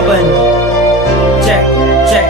laban. Check, check.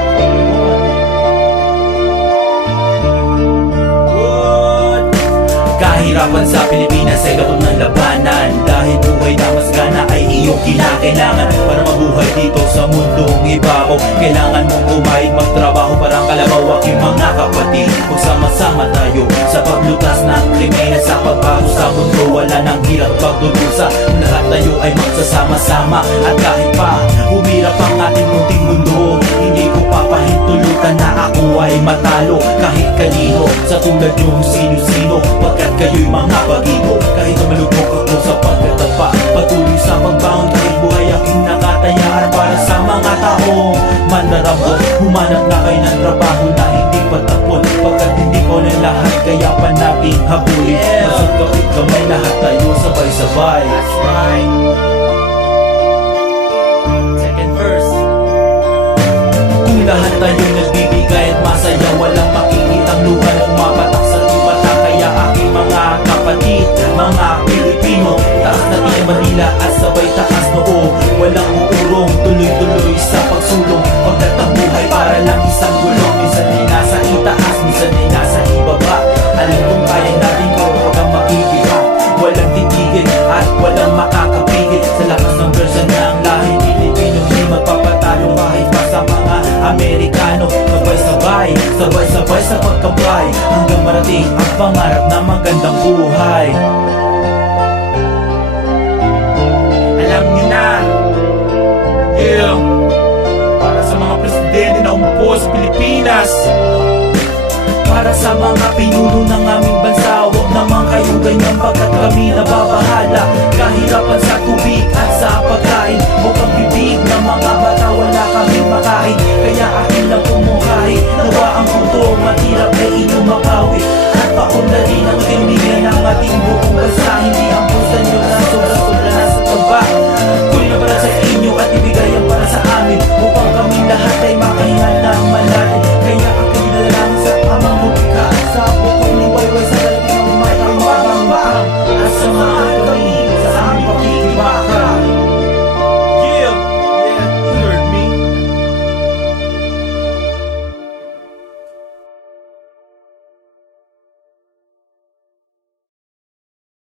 Kahirapan sa Pilipinas ay katong ng labanan, dahil buhay na mas gana ay iyong kinakailangan. Para mabuhay dito sa mundong ibabaw, kailangan mong kumain, magtrabaho parang kalabaw. Aking mga kapatid, magsama-sama tayo sa paglutas ng krimen at sa pagbago sa mundo. Wala nang hirap pagdurusa, lahat tayo ay magsasama-sama. At kahit pa humirap ang ating munting mundo, hindi ko papahintulutan na ako ay matalo kahit kanino, sa tulad yung sino-sino, pagkat kayo'y mga bagigo. Kahit na malugmok ako sa pagkatapa, patuloy sa pagbaon kahit buhay aking nakatayaan. Para sa mga taong mandarabo, humanap na kayo ng trabaho na hindi patapon, pagkat hindi ko na lahat kaya pa nating habulin. Masang kapit kamay, lahat tayo sabay-sabay. That's right. Second verse. Kung lahat tayo nagbibigay at masaya, walang makikitang luha na pumapatak sa lumata. Kaya aking mga kapatid, mga Pilipino, taas natin Manila at sabay taas noo. Walang uurong, tuloy-tuloy sa pagsulong, pagkat ang buhay para lang isang gulong. Minsan ay nasa itaas, minsan ay nasa ibaba. Alam kong kaya natin ko huwag kang makikita. Walang titigil at walang makakapigil. Sa lakas ng versa ng lahi Pilipino, hindi magpapatalo kahit pa sa mga Amerikano. Sabay-sabay, sabay-sabay sa pagkampay, hanggang marating ang pangarap na magandang buhay. Alam niyo na, yeah, para sa mga presidente na umupo sa Pilipinas, para sa mga pinuno ng aming bansa, huwag naman kayo ganyan, pagkat kami